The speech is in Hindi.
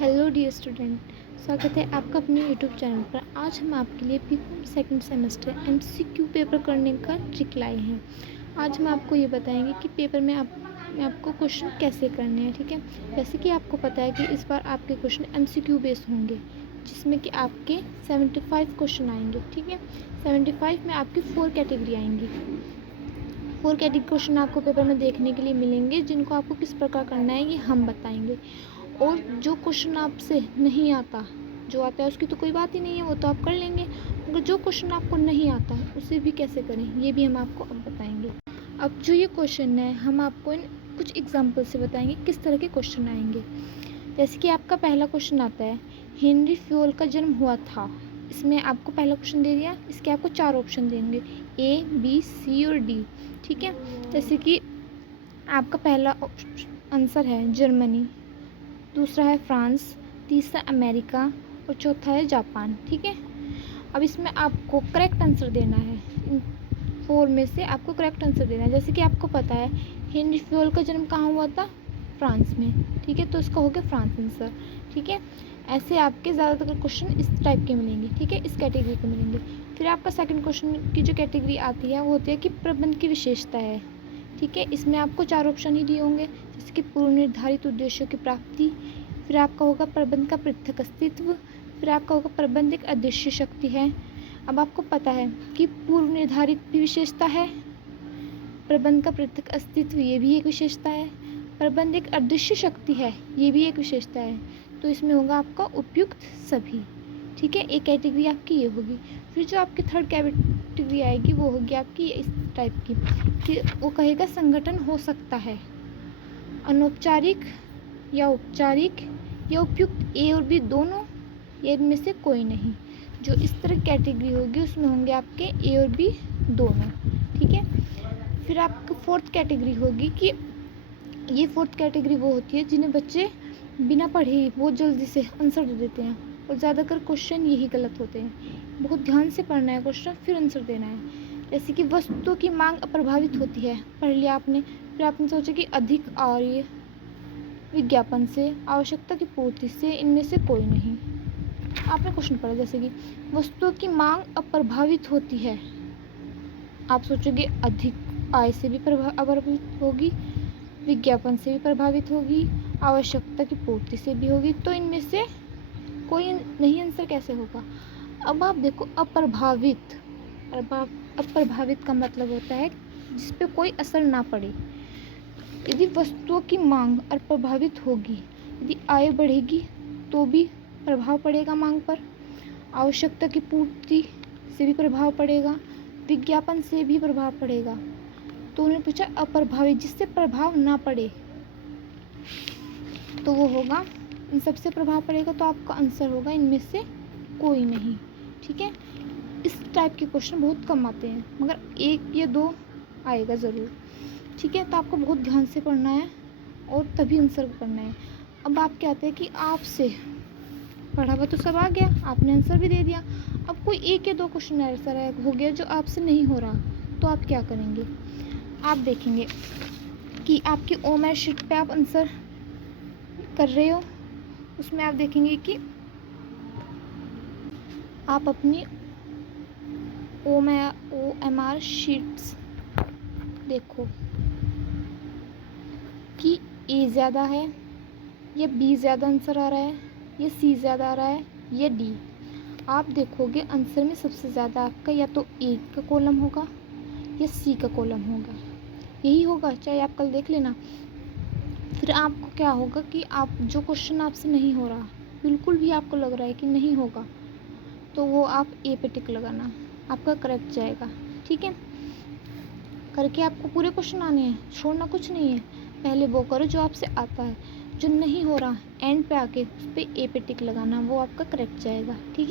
हेलो डियर स्टूडेंट, स्वागत है आपका अपने यूट्यूब चैनल पर। आज हम आपके लिए BCom second semester MCQ paper करने का ट्रिक लाए हैं। आज हम आपको ये बताएंगे कि पेपर में आपको क्वेश्चन कैसे करने हैं। ठीक है, जैसे कि आपको पता है कि इस बार आपके क्वेश्चन एमसीक्यू बेस्ड होंगे, जिसमें कि आपके 75 क्वेश्चन आएंगे। ठीक है, 75 में आपकी 4 कैटेगरी आएंगी। 4 कैटेगरी क्वेश्चन आपको पेपर में देखने के लिए मिलेंगे, जिनको आपको किस प्रकार करना है ये हम बताएंगे। और जो क्वेश्चन आपसे नहीं आता, जो आता है उसकी तो कोई बात ही नहीं है, वो तो आप कर लेंगे। मगर जो क्वेश्चन आपको नहीं आता उसे भी कैसे करें ये भी हम आपको अब बताएंगे। अब जो ये क्वेश्चन है हम आपको इन कुछ एग्जाम्पल से बताएंगे किस तरह के क्वेश्चन आएंगे। जैसे कि आपका पहला क्वेश्चन आता है, हेनरी फ्योल का जन्म हुआ था। इसमें आपको पहला क्वेश्चन दे दिया, इसके आपको 4 ऑप्शन देंगे, ए बी सी और डी। ठीक है, जैसे कि आपका पहला आंसर है जर्मनी, दूसरा है फ्रांस, तीसरा अमेरिका और चौथा है जापान। ठीक है, अब इसमें आपको करेक्ट आंसर देना है। इन 4 में से आपको करेक्ट आंसर देना है। जैसे कि आपको पता है हेनरी फ्योल का जन्म कहाँ हुआ था, फ्रांस में। ठीक है, तो इसका हो गया फ्रांस आंसर। ठीक है, ऐसे आपके ज़्यादातर क्वेश्चन इस टाइप के मिलेंगे। ठीक है, इस कैटेगरी के मिलेंगे। फिर आपका सेकंड क्वेश्चन की जो कैटेगरी आती है वो होती है कि प्रबंध की विशेषता है। ठीक है, इसमें आपको 4 ऑप्शन ही दिए होंगे, जैसे कि पूर्व निर्धारित उद्देश्यों की प्राप्ति, फिर आपका होगा प्रबंध का पृथक अस्तित्व, फिर आपका होगा प्रबंध एक अदृश्य शक्ति है। अब आपको पता है कि पूर्व निर्धारित भी विशेषता है, प्रबंध का पृथक अस्तित्व ये भी एक विशेषता है, प्रबंध एक अदृश्य शक्ति है ये भी एक विशेषता है। तो इसमें होगा आपका उपयुक्त सभी। ठीक है, एक कैटेगरी आपकी ये होगी। फिर जो आपकी थर्ड कैटेगरी आएगी वो होगी आपकी इस टाइप की कि वो कहेगा संगठन हो सकता है अनौपचारिक या औपचारिक या उपयुक्त ए और बी दोनों, या इनमें से कोई नहीं। जो इस तरह कैटेगरी होगी उसमें होंगे आपके ए और बी दोनों। ठीक है, फिर आपकी फोर्थ कैटेगरी होगी कि ये फोर्थ कैटेगरी वो होती है जिन्हें बच्चे बिना पढ़े ही बहुत जल्दी से आंसर दे देते हैं, और ज़्यादातर क्वेश्चन यही गलत होते हैं। बहुत ध्यान से पढ़ना है क्वेश्चन, फिर आंसर देना है। जैसे कि वस्तुओं की मांग अप्रभावित होती है, पढ़ लिया आपने, फिर आपने सोचा कि अधिक आय विज्ञापन से, आवश्यकता की पूर्ति से, इनमें से कोई नहीं। आपने क्वेश्चन पढ़ा जैसे कि वस्तुओं की मांग अप्रभावित होती है, आप सोचोगे अधिक आय से भी प्रभावित होगी, विज्ञापन से भी प्रभावित होगी, आवश्यकता की पूर्ति से भी होगी, तो इनमें से कोई नहीं आंसर कैसे होगा। अब आप देखो अप्रभावित, अप्रभावित का मतलब होता है जिस पे कोई असर ना पड़े। यदि वस्तुओं की मांग अप्रभावित होगी, यदि आय बढ़ेगी तो भी प्रभाव पड़ेगा मांग पर, आवश्यकता की पूर्ति से भी प्रभाव पड़ेगा, विज्ञापन से भी प्रभाव पड़ेगा। तो उन्होंने पूछा अप्रभावित, जिससे प्रभाव ना पड़े, तो वो होगा इन सबसे प्रभाव पड़ेगा, तो आपका आंसर होगा इनमें से कोई नहीं। ठीक है, इस टाइप के क्वेश्चन बहुत कम आते हैं, मगर 1 या 2 आएगा ज़रूर। ठीक है, तो आपको बहुत ध्यान से पढ़ना है और तभी आंसर करना है। अब आप क्या आते हैं कि आपसे पढ़ा हुआ तो सब आ गया, आपने आंसर भी दे दिया। अब कोई 1 या 2 क्वेश्चन ऐसा हो गया जो आपसे नहीं हो रहा, तो आप क्या करेंगे। आप देखेंगे कि आपकी ओमैट शीट पे आप आंसर कर रहे हो, उसमें आप देखेंगे कि आप अपनी OMR शीट्स देखो कि ए ज़्यादा है या बी ज़्यादा आंसर आ रहा है या सी ज़्यादा आ रहा है या डी। आप देखोगे आंसर में सबसे ज़्यादा आपका या तो ए का कॉलम होगा या सी का कॉलम होगा, यही होगा, चाहे आप कल देख लेना। फिर आपको क्या होगा कि आप जो क्वेश्चन आपसे नहीं हो रहा, बिल्कुल भी आपको लग रहा है कि नहीं होगा, तो वो आप ए पे टिक लगाना, आपका करेक्ट जाएगा। ठीक है, करके आपको पूरे क्वेश्चन आने हैं, छोड़ना कुछ नहीं है। पहले वो करो जो आपसे आता है, जो नहीं हो रहा एंड पे आके उस पर ए पे टिक लगाना, वो आपका करेक्ट जाएगा। ठीक है।